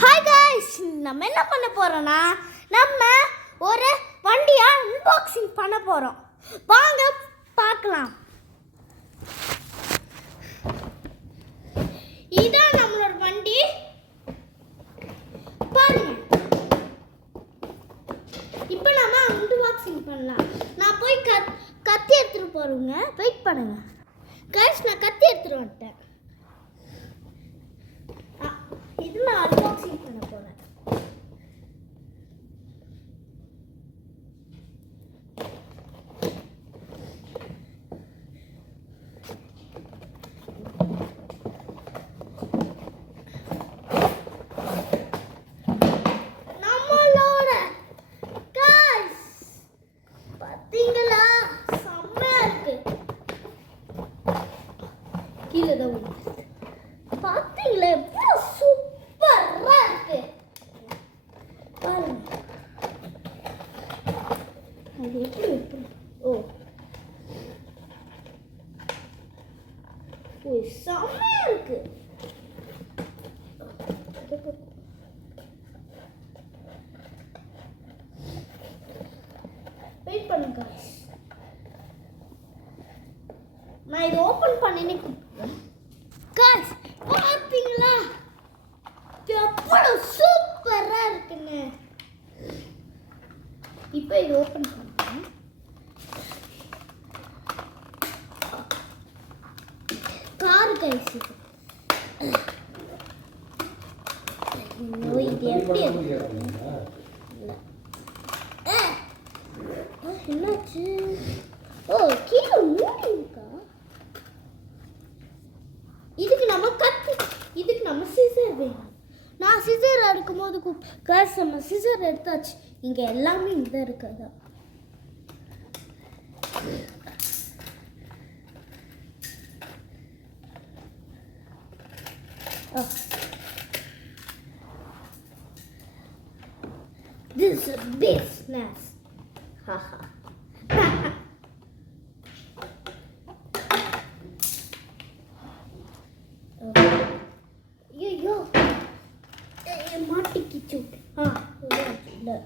Hi guys, நம்ம என்ன பண்ண போறோம்னா நம்ம ஒரு வண்டியை அன்பாக்சிங் பண்ண போறோம். வாங்க பார்க்கலாம். இதான் நம்மளோட வண்டி பாருங்க. இப்போ நம்ம அன்பாக்சிங் பண்ணலாம். நான் போய் கத்தி எடுத்துட்டு போறேங்க. வெயிட் பண்ணுங்க காய்ஸ், நான் கத்தி எடுத்துட்டு வந்துட்டேன். இது நான் அன்பாக்சிங் பண்ண போறேன். நம்மளோட காய்ஸ் பாத்தீங்களா, செம்மையா இருக்கு. கீழே தான் பாத்தீங்களா, எவ்வளவு சூப்பரா இருக்கு பாருங்க. அது எப்படி செம்மையா இருக்கு. வெயிட் பண்ணுங்க guys. நான் இதை ஓபன் பண்ணினே guys, பாத்தீங்களா எவ்வளவு சூப்பரா இருக்குன்னு. இப்போ இது ஓபன் பண்ணுறேன். கார் கைஸ், இது எப்படி என்னாச்சு? ஓ, கீழே மூடி இருக்கா? இதுக்கு நம்ம சிசர் வேணும். நான் சிசர் எடுக்கும்போது காசு நம்ம சிசர் எடுத்தாச்சு. இங்க எல்லாமே இந்த இருக்குதா? This is business. Haha. ஐயோ, மாட்டிக்கிச்சு. இல்லை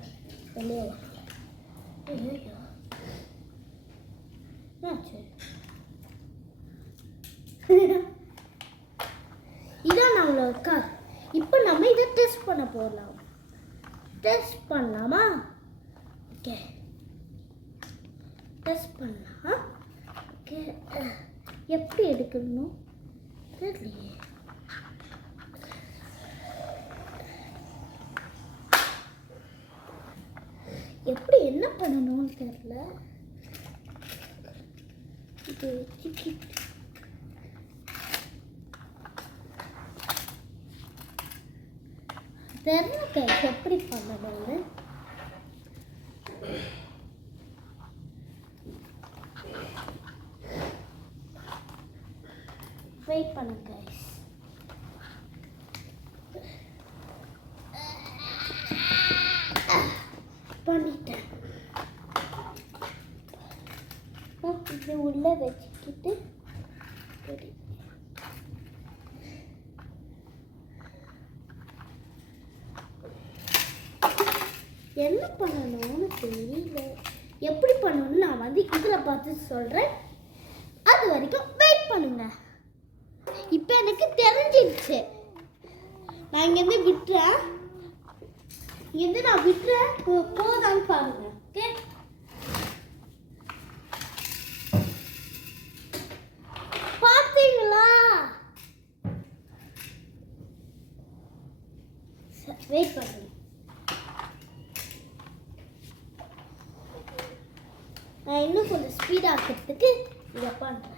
இதான் நம்மளோட கார். இப்போ நம்ம இதை டெஸ்ட் பண்ண போகலாம். டெஸ்ட் பண்ணலாமா? ஓகே, டெஸ்ட் பண்ணலாம். ஓகே, எப்படி எடுக்கணும் தெரியலையே. எப்படி என்ன பண்ணணும்னு தெரியல. இது தெரியல எப்படி பண்ணணும்னு. வெயிட் பண்ணுங்க guys. பண்ணிட்டேன். இது உள்ள வச்சுக்கிட்டு என்ன பண்ணணும்னு தெரியல. எப்படி பண்ணணும்னு நான் இதில் பார்த்து சொல்கிறேன். அது வரைக்கும் வெயிட் பண்ணுங்க. இப்போ எனக்கு தெரிஞ்சிடுச்சு. நான் இங்கேருந்து விட்டுறேன். இங்கேருந்து நான் விட்டுறேன். போதான்னு பாருங்க. ஓகே, பார்த்தீங்களா? வெயிட் பண்ணுங்க. நான் இன்னும் கொஞ்சம் ஸ்பீட் ஆக்கிறதுக்கு இதை பண்ணுறேன்.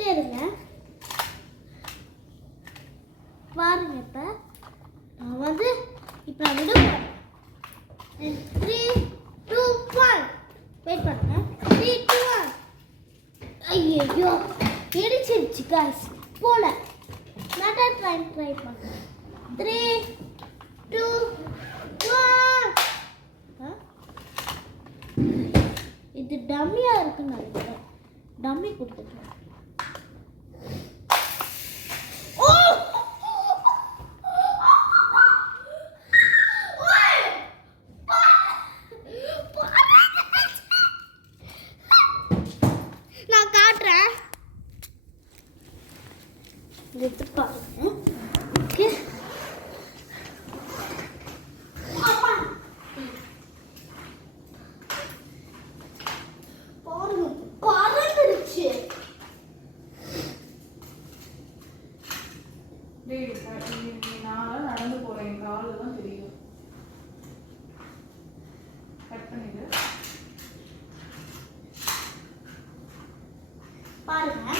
பார்த்துட்டே இருங்க. பாருங்க நான் விட போறேன். 3 2 1 வெயிட் பண்ணுங்க. 3 2 1. ஐயோ இடிச்சிருச்சு गाइस. போல நான் ட்ரை பண்ணுறேன். 3 2 1. இது டம்மியா இருக்குன்னு நினைக்கிறேன். டம்மி கொடுத்துட்டேன். நான் காட்டுறேன். எடுத்து பாருங்க. ஓகே நான் நடந்து போறேன், காலு தான் தெரியும். கட் பண்ணிடு பாருங்க.